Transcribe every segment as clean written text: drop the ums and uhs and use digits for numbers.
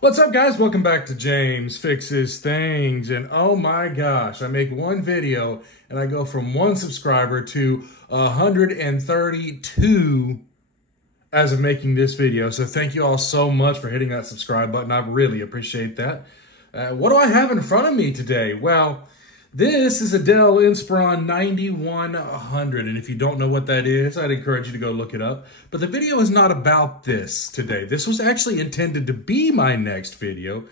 What's up, guys? Welcome back to James Fixes Things. And oh my gosh, I make one video and I go from 1 subscriber to 132 as of making this video. So thank you all so much for hitting that subscribe button. I really appreciate that. What do I have in front of me today? Well, this is a Dell Inspiron 9100, and if you don't know what that is, I'd encourage you to go look it up. But the video is not about this today. This was actually intended to be my next video,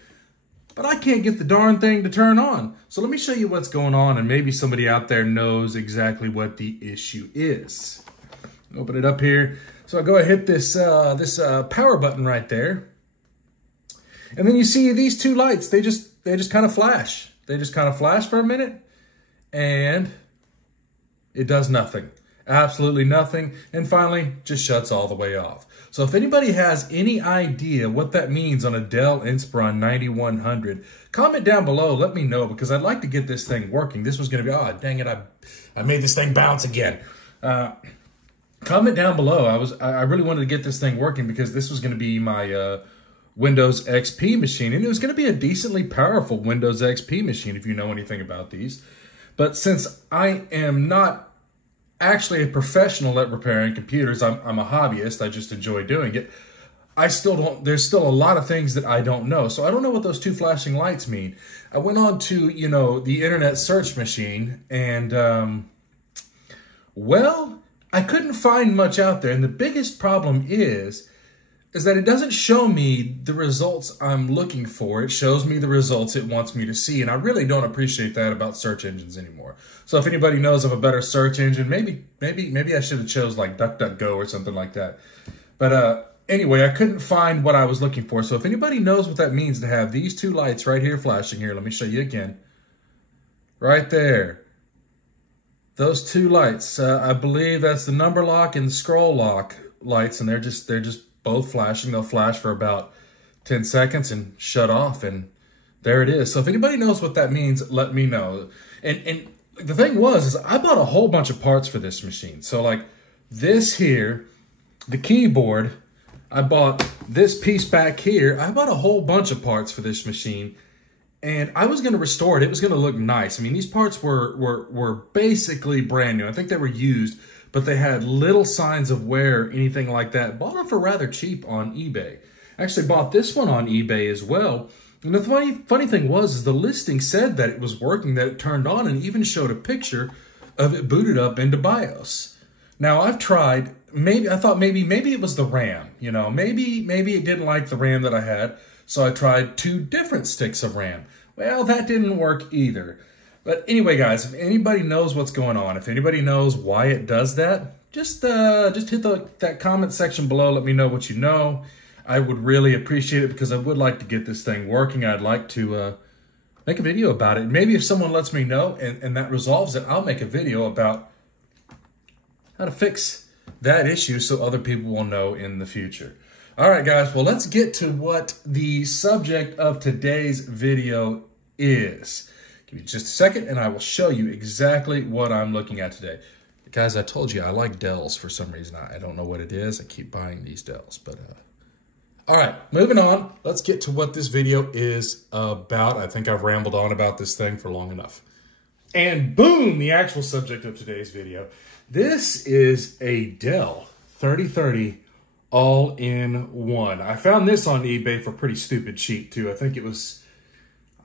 but I can't get the darn thing to turn on. So let me show you what's going on, and maybe somebody out there knows exactly what the issue is. Open it up here. So I go ahead and hit this, power button right there. And then you see these two lights, they just kind of flash. They just kind of flash for a minute, and it does nothing. Absolutely nothing. And finally, just shuts all the way off. So if anybody has any idea what that means on a Dell Inspiron 9100, comment down below, let me know, because I'd like to get this thing working. This was going to be, oh, dang it, I made this thing bounce again. Comment down below. I really wanted to get this thing working because this was going to be my Windows XP machine, and it was going to be a decently powerful Windows XP machine if you know anything about these. But since I am not actually a professional at repairing computers, I'm a hobbyist, I just enjoy doing it, there's still a lot of things that I don't know. So I don't know what those two flashing lights mean. I went on to, the internet search machine, and, well, I couldn't find much out there. And the biggest problem is that it doesn't show me the results I'm looking for. It shows me the results it wants me to see, and I really don't appreciate that about search engines anymore. So if anybody knows of a better search engine, maybe I should have chose like DuckDuckGo or something like that. But anyway, I couldn't find what I was looking for. So if anybody knows what that means to have these two lights right here flashing here, let me show you again. Right there. Those two lights, I believe that's the number lock and the scroll lock lights, and they're just both flashing. They'll flash for about 10 seconds and shut off, and there it is. So if anybody knows what that means, let me know. And the thing is I bought a whole bunch of parts for this machine. So like this here, the keyboard, I bought this piece back here. I bought a whole bunch of parts for this machine, and I was going to restore it. It was going to look nice. I mean, these parts were basically brand new. I think they were used, but they had little signs of wear, anything like that. Bought them for rather cheap on eBay. Actually bought this one on eBay as well. And the funny thing is the listing said that it was working, that it turned on, and even showed a picture of it booted up into BIOS. Now I've tried, I thought maybe it was the RAM, maybe it didn't like the RAM that I had. So I tried 2 different sticks of RAM. Well, that didn't work either. But anyway, guys, if anybody knows what's going on, if anybody knows why it does that, just hit that comment section below. Let me know what you know. I would really appreciate it, because I would like to get this thing working. I'd like to make a video about it. And maybe if someone lets me know and that resolves it, I'll make a video about how to fix that issue so other people will know in the future. All right, guys, well, let's get to what the subject of today's video is. Give me just a second, and I will show you exactly what I'm looking at today. Guys, I told you I like Dells for some reason. I don't know what it is. I keep buying these Dells, but all right, moving on. Let's get to what this video is about. I think I've rambled on about this thing for long enough. And boom, the actual subject of today's video. This is a Dell 3030 all-in-one. I found this on eBay for pretty stupid cheap too. I think it was,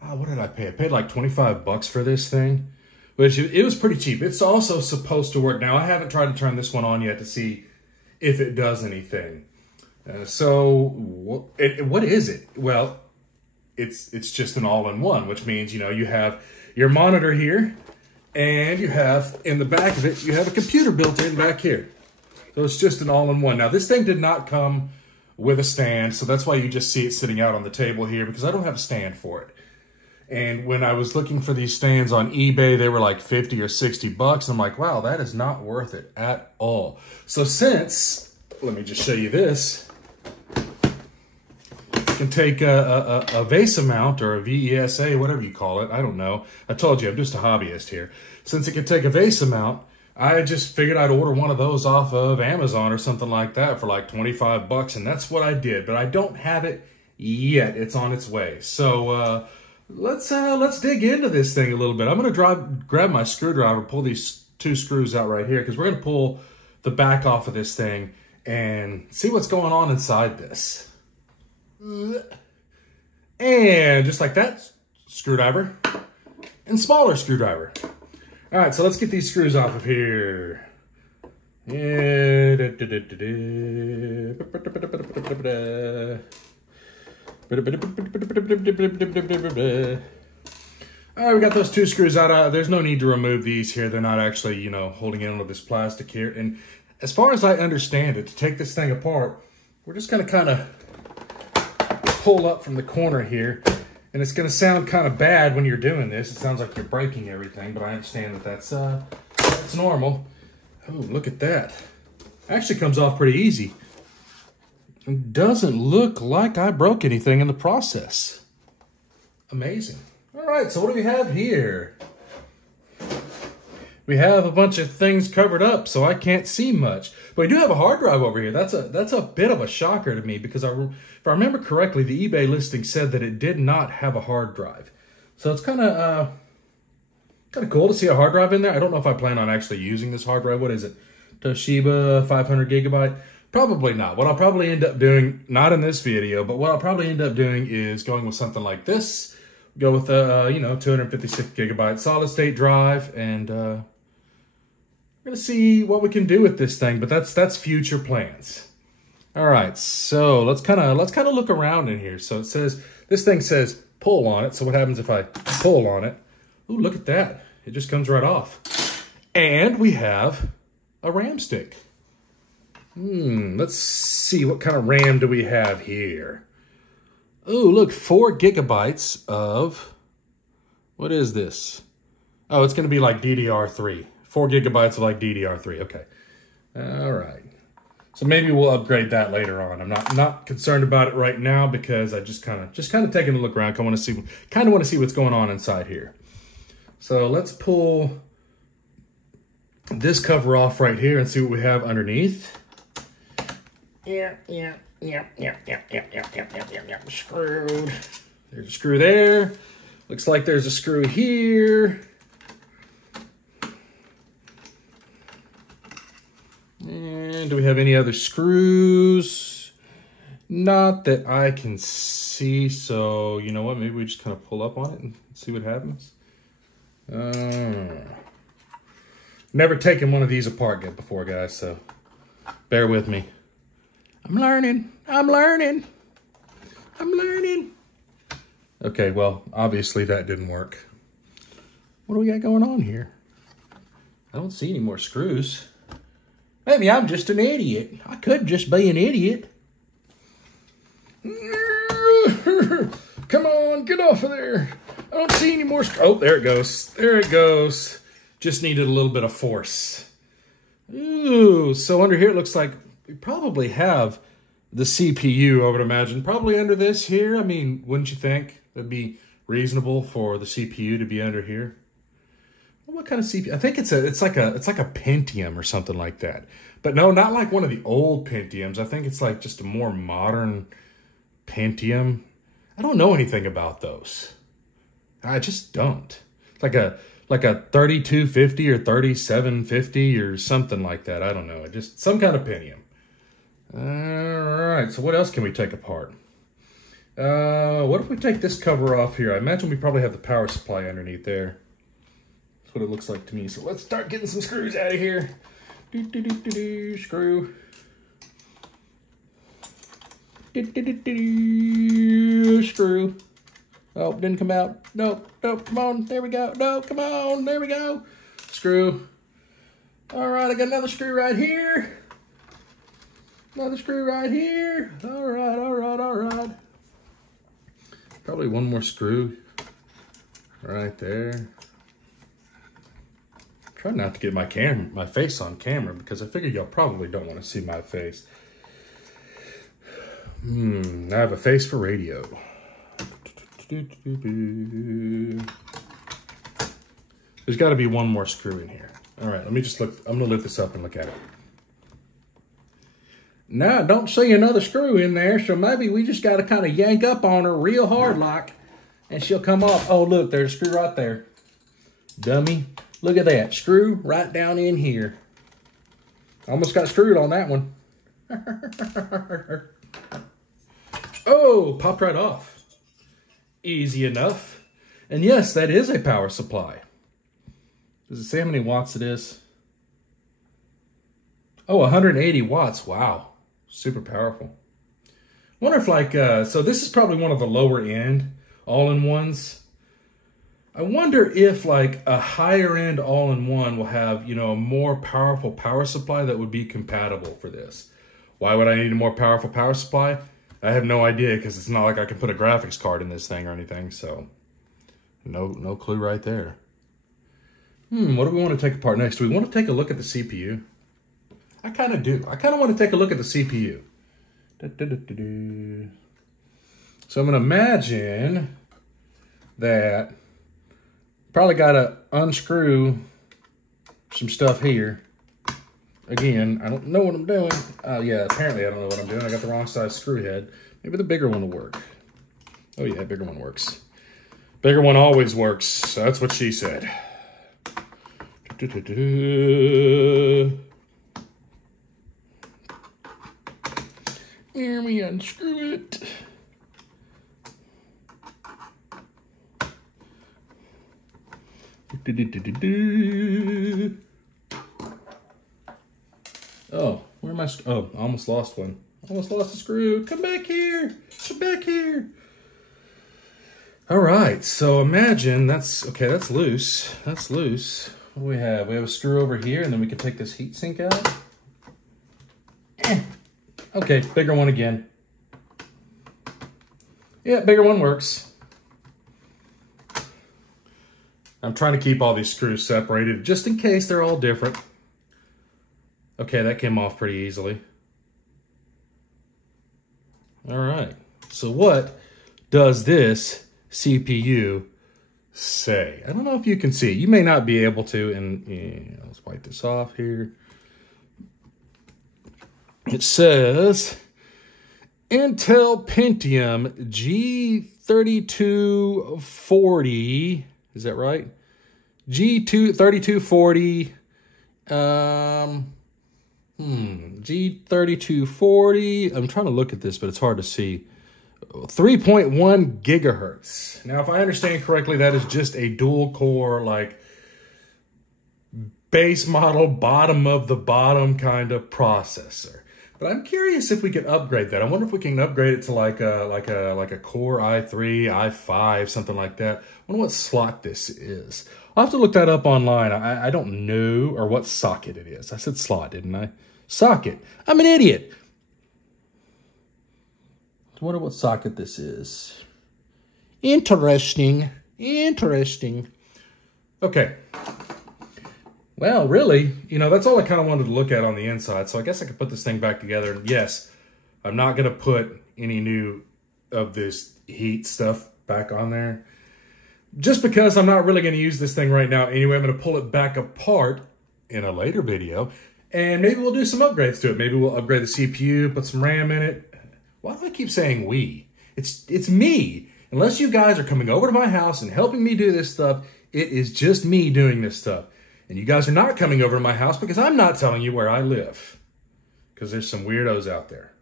what did I pay? I paid like 25 bucks for this thing, which it was pretty cheap. It's also supposed to work. Now, I haven't tried to turn this one on yet to see if it does anything. So what is it? Well, it's just an all-in-one, which means, you have your monitor here, and you have, in the back of it, you have a computer built in back here. So it's just an all-in-one. Now, this thing did not come with a stand, so that's why you just see it sitting out on the table here, because I don't have a stand for it. And when I was looking for these stands on eBay, they were like 50 or 60 bucks. I'm like, wow, that is not worth it at all. So let me just show you this. You can take a VESA mount or a VESA, whatever you call it. I don't know. I told you, I'm just a hobbyist here. Since it can take a VESA mount, I just figured I'd order one of those off of Amazon or something like that for like 25 bucks, and that's what I did. But I don't have it yet. It's on its way. So let's dig into this thing a little bit. I'm going to grab my screwdriver, pull these 2 screws out right here, because we're going to pull the back off of this thing and see what's going on inside this. And just like that, screwdriver and smaller screwdriver. All right, so let's get these screws off of here. Yeah. All right, we got those 2 screws out. There's no need to remove these here. They're not actually, you know, holding in with this plastic here. And as far as I understand it, to take this thing apart, we're just going to kind of pull up from the corner here. And it's going to sound kind of bad when you're doing this. It sounds like you're breaking everything, but I understand that that's normal. Oh, look at that. Actually comes off pretty easy. It doesn't look like I broke anything in the process. Amazing. All right, so what do we have here? We have a bunch of things covered up, so I can't see much. But we do have a hard drive over here. That's a bit of a shocker to me, because if I remember correctly, the eBay listing said that it did not have a hard drive. So it's kind of cool to see a hard drive in there. I don't know if I plan on actually using this hard drive. What is it? Toshiba 500 gigabyte? Probably not. What I'll probably end up doing, not in this video, but what I'll probably end up doing is going with something like this. Go with a, 256 gigabyte solid state drive, and we're gonna see what we can do with this thing, but that's future plans. All right, so let's kind of look around in here. So this thing says pull on it. So what happens if I pull on it? Ooh, look at that. It just comes right off. And we have a RAM stick. Let's see, what kind of RAM do we have here? Ooh, look, 4 gigabytes of, what is this? Oh, it's going to be like DDR3. 4 gigabytes of like DDR3. Okay. All right. So maybe we'll upgrade that later on. I'm not concerned about it right now, because I just kind of taking a look around. Kind of want to see what's going on inside here. So let's pull this cover off right here and see what we have underneath. Yeah. Screwed. There's a screw there. Looks like there's a screw here. And do we have any other screws? Not that I can see. So, you know what? Maybe we just kind of pull up on it and see what happens. Never taken one of these apart yet before, guys, so bear with me. I'm learning. Okay, well, obviously that didn't work. What do we got going on here? I don't see any more screws. Maybe I'm just an idiot. I could just be an idiot. Come on, get off of there. I don't see any more. Oh, there it goes. There it goes. Just needed a little bit of force. Ooh, so under here it looks like we probably have the CPU, I would imagine. Probably under this here. I mean, wouldn't you think? That'd be reasonable for the CPU to be under here. What kind of CPU? I think it's like a Pentium or something like that. But no, not like one of the old Pentiums. I think it's like just a more modern Pentium. I don't know anything about those. I just don't. It's like a 3250 or 3750 or something like that. I don't know. Just some kind of Pentium. All right. So what else can we take apart? What if we take this cover off here? I imagine we probably have the power supply underneath there. That's what it looks like to me. So let's start getting some screws out of here. Screw. Screw. Oh, didn't come out. Nope, come on. There we go. No, come on. There we go. Screw. All right, I got another screw right here. Another screw right here. All right. Probably one more screw right there. Try not to get my face on camera, because I figure y'all probably don't want to see my face. I have a face for radio. There's got to be one more screw in here. All right, let me just look. I'm going to lift this up and look at it. Now, I don't see another screw in there, so maybe we just got to kind of yank up on her real hard like, and she'll come off. Oh, look, there's a screw right there. Dummy. Look at that. Screw right down in here. Almost got screwed on that one. Oh, popped right off. Easy enough. And yes, that is a power supply. Does it say how many watts it is? Oh, 180 watts. Wow. Super powerful. Wonder if like, so this is probably one of the lower end all-in-ones. I wonder if like a higher end all-in-one will have, you know, a more powerful power supply that would be compatible for this. Why would I need a more powerful power supply? I have no idea, because it's not like I can put a graphics card in this thing or anything, so no clue right there. What do we want to take apart next? Do we want to take a look at the CPU? I kind of do. I kind of want to take a look at the CPU. So I'm going to imagine that probably got to unscrew some stuff here. Again, I don't know what I'm doing. Yeah, apparently I don't know what I'm doing. I got the wrong size screw head. Maybe the bigger one will work. Oh yeah, bigger one works. Bigger one always works. That's what she said. Here we unscrew it. Oh, where am I? Oh, I almost lost one. Almost lost a screw. Come back here. Come back here. All right, so imagine that's, okay, that's loose. That's loose. What do we have? We have a screw over here, and then we can take this heat sink out. Okay, bigger one again. Yeah, bigger one works. I'm trying to keep all these screws separated just in case they're all different. Okay, that came off pretty easily. All right, so what does this CPU say? I don't know if you can see. You may not be able to, and yeah, let's wipe this off here. It says Intel Pentium G3240. Is that right? G3240. G3240. I'm trying to look at this, but it's hard to see. 3.1 gigahertz. Now, if I understand correctly, that is just a dual core, like base model, bottom of the bottom kind of processor. But I'm curious if we could upgrade that. I wonder if we can upgrade it to like a Core i3, i5, something like that. I wonder what slot this is. I'll have to look that up online. I don't know, or what socket it is. I said slot, didn't I? Socket. I'm an idiot. I wonder what socket this is. Interesting. Interesting. Okay. Well, really, you know, that's all I kind of wanted to look at on the inside. So I guess I could put this thing back together. And yes, I'm not going to put any new of this heat stuff back on there. Just because I'm not really going to use this thing right now anyway. I'm going to pull it back apart in a later video. And maybe we'll do some upgrades to it. Maybe we'll upgrade the CPU, put some RAM in it. Why do I keep saying we? It's me. Unless you guys are coming over to my house and helping me do this stuff, it is just me doing this stuff. And you guys are not coming over to my house because I'm not telling you where I live. Because there's some weirdos out there.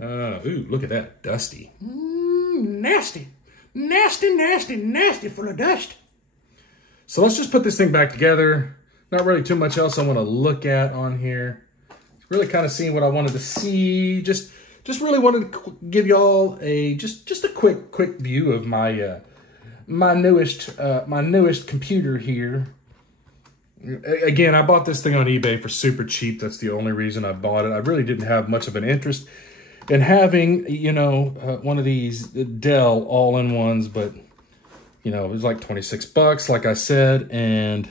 Ooh, look at that. Dusty. Nasty. Nasty, nasty, nasty full of dust. So let's just put this thing back together. Not really too much else I want to look at on here. Really kind of seeing what I wanted to see. Just really wanted to give y'all a just a quick view of my my newest computer here. Again, I bought this thing on eBay for super cheap. That's the only reason I bought it. I really didn't have much of an interest in having, you know, one of these Dell all-in-ones, but you know, it was like 26 bucks, like I said, and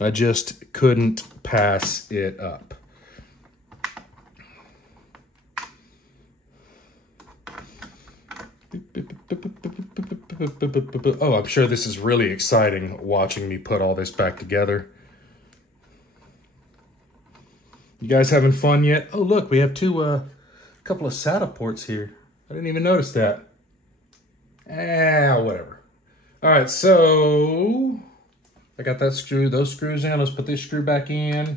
I just couldn't pass it up. Oh, I'm sure this is really exciting watching me put all this back together. You guys having fun yet? Oh, look, we have couple of SATA ports here. I didn't even notice that. Whatever. All right, so I got those screws in. Let's put this screw back in.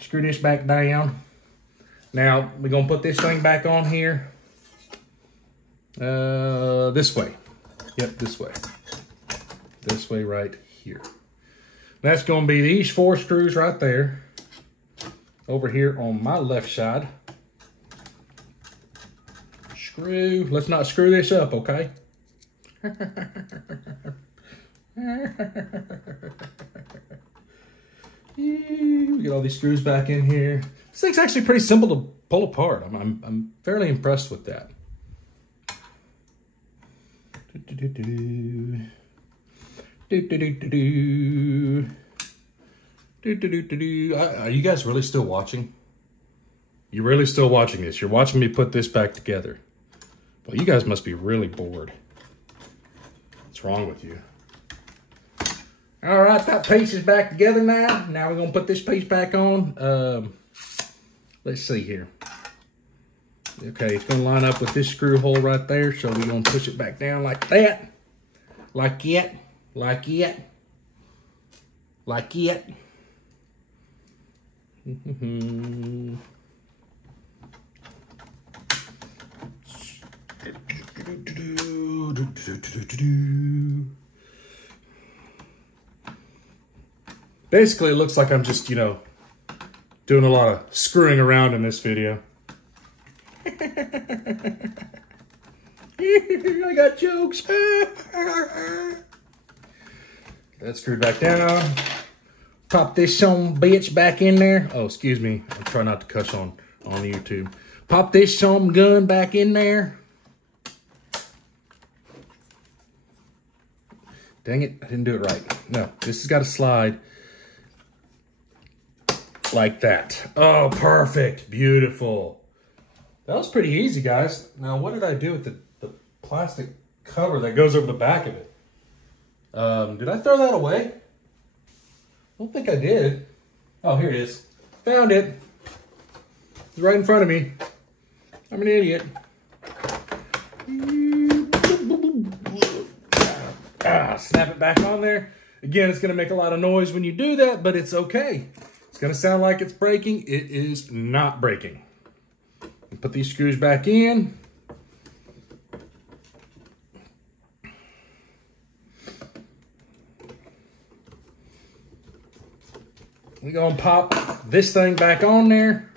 Screw this back down. Now, we're gonna put this thing back on here. This way. Yep, this way. This way right here. That's gonna be these 4 screws right there. Over here on my left side. Screw. Let's not screw this up, okay? We get all these screws back in here. This thing's actually pretty simple to pull apart. I'm fairly impressed with that. Are you guys really still watching? You're really still watching this. You're watching me put this back together. Well, you guys must be really bored. What's wrong with you? All right, that piece is back together now. Now we're gonna put this piece back on. Let's see here. Okay, it's gonna line up with this screw hole right there. So we're gonna push it back down like that. Like it, like it, like it. Basically, it looks like I'm just, doing a lot of screwing around in this video. I got jokes. That's screwed back down. Pop this some bitch back in there. Oh, excuse me. I'm trying not to cuss on YouTube. Pop this some gun back in there. Dang it, I didn't do it right. No, this has got to slide like that. Oh, perfect. Beautiful. That was pretty easy, guys. Now, what did I do with the plastic cover that goes over the back of it? Did I throw that away? I don't think I did. Oh, here it is. Found it. It's right in front of me. I'm an idiot. Snap it back on there. Again, it's going to make a lot of noise when you do that, but it's okay. It's going to sound like it's breaking. It is not breaking. Put these screws back in. We're going to pop this thing back on there.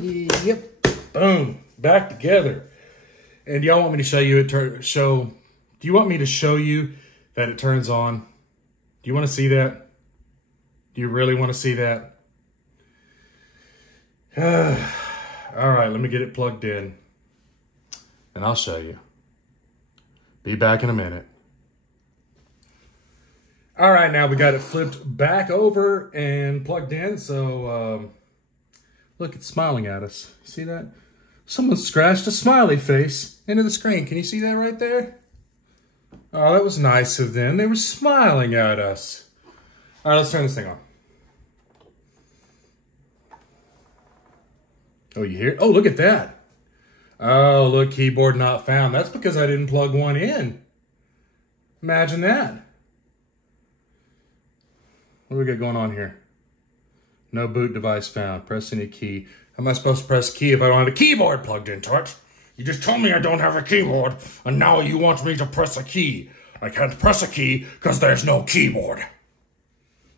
Yep. Boom. Back together. And y'all want me to show you it do you want me to show you that it turns on? Do you want to see that? Do you really want to see that? All right, let me get it plugged in and I'll show you. Be back in a minute. All right, now we got it flipped back over and plugged in. So look, it's smiling at us. See that? Someone scratched a smiley face into the screen. Can you see that right there? Oh, that was nice of them. They were smiling at us. All right, let's turn this thing on. Oh, you hear it? Oh, look at that. Oh, look, keyboard not found. That's because I didn't plug one in. Imagine that. What do we got going on here? No boot device found. Press any key. How am I supposed to press a key if I don't have a keyboard plugged into it? You just told me I don't have a keyboard, and now you want me to press a key. I can't press a key because there's no keyboard.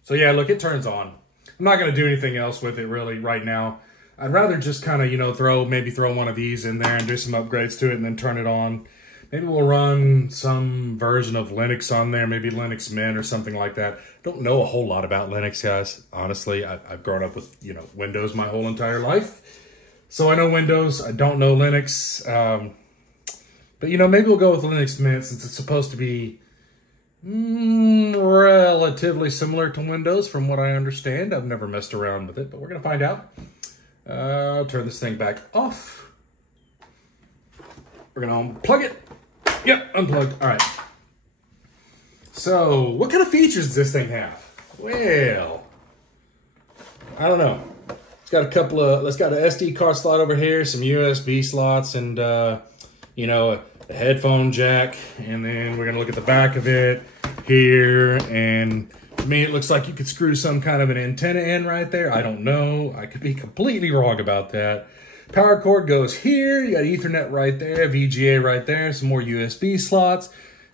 So yeah, look, it turns on. I'm not going to do anything else with it really right now. I'd rather just kind of, maybe throw one of these in there and do some upgrades to it and then turn it on. Maybe we'll run some version of Linux on there, maybe Linux Mint or something like that. Don't know a whole lot about Linux, guys. Honestly, I've grown up with, Windows my whole entire life. So I know Windows, I don't know Linux. But, maybe we'll go with Linux Mint since it's supposed to be relatively similar to Windows from what I understand. I've never messed around with it, but we're going to find out. I'll turn this thing back off. We're going to unplug it. Yep, unplugged. All right. So, what kind of features does this thing have? Well, I don't know. It's got a couple of, it's got an SD card slot over here, some USB slots, and you know, a headphone jack. And then we're gonna look at the back of it here. And to me, it looks like you could screw some kind of an antenna in right there. I don't know. I could be completely wrong about that. Power cord goes here. You got Ethernet right there, VGA right there, some more USB slots,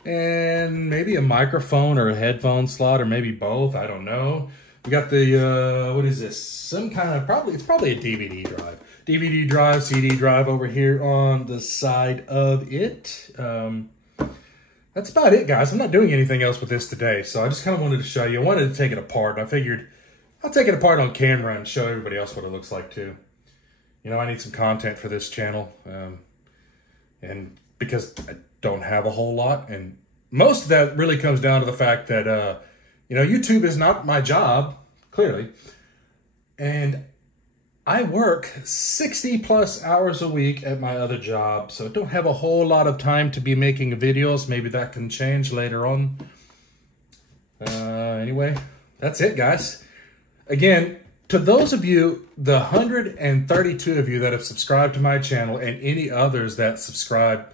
and maybe a microphone or a headphone slot, or maybe both. I don't know. We got the, what is this? Some kind of, it's probably a DVD drive. DVD drive, CD drive over here on the side of it. That's about it, guys. I'm not doing anything else with this today, so I just kind of wanted to show you. I wanted to take it apart, and I figured I'll take it apart on camera and show everybody else what it looks like, too. You know, I need some content for this channel, and because I don't have a whole lot, and most of that really comes down to the fact that, you know, YouTube is not my job, clearly, and I work 60 plus hours a week at my other job, so I don't have a whole lot of time to be making videos. Maybe that can change later on. Anyway, that's it, guys. Again, to those of you, the 132 of you that have subscribed to my channel, and any others that subscribe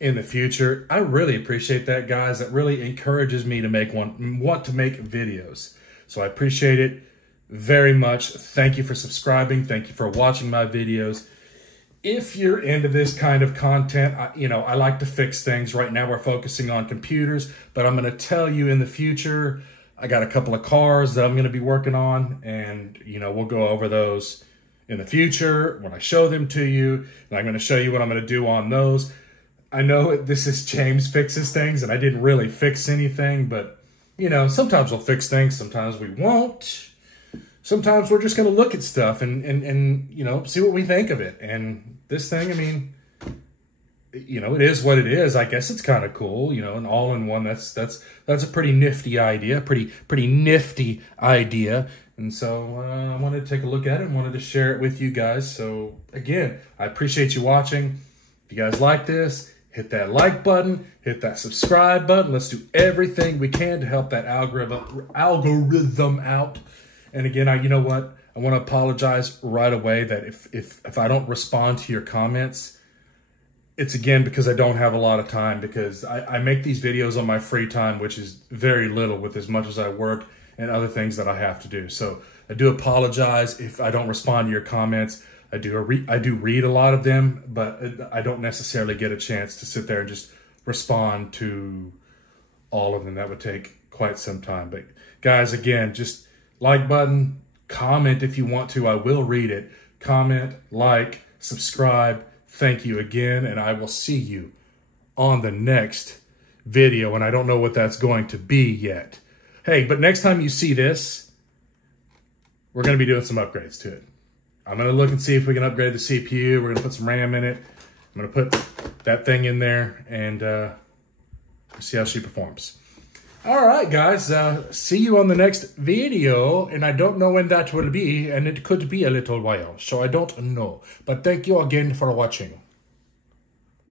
in the future, I really appreciate that, guys. That really encourages me to want to make videos. So I appreciate it very much. Thank you for subscribing. Thank you for watching my videos. If you're into this kind of content, you know, I like to fix things. Right now we're focusing on computers, but I'm going to tell you in the future, I got a couple of cars that I'm going to be working on, and, you know, we'll go over those in the future when I show them to you, and I'm going to show you what I'm going to do on those. I know this is James Fixes Things, and I didn't really fix anything, but, you know, sometimes we'll fix things, sometimes we won't. Sometimes we're just going to look at stuff and you know, see what we think of it. And this thing, I mean, you know, it is what it is. I guess it's kind of cool, you know, an all-in-one. That's a pretty nifty idea, pretty nifty idea. And so I wanted to take a look at it and wanted to share it with you guys. So again, I appreciate you watching. If you guys like this, hit that like button, hit that subscribe button. Let's do everything we can to help that algorithm out. And again, you know what? I want to apologize right away that if I don't respond to your comments, it's again because I don't have a lot of time, because I make these videos on my free time, which is very little with as much as I work and other things that I have to do. So I do apologize if I don't respond to your comments. I do read a lot of them, but I don't necessarily get a chance to sit there and just respond to all of them. That would take quite some time. But guys, again, just like button, comment if you want to. I will read it. Comment, like, subscribe. Thank you again, and I will see you on the next video, and I don't know what that's going to be yet. Hey, but next time you see this, we're going to be doing some upgrades to it. I'm going to look and see if we can upgrade the CPU. We're going to put some RAM in it. I'm going to put that thing in there and see how she performs. All right, guys, see you on the next video, and I don't know when that will be, and it could be a little while, so I don't know. But thank you again for watching.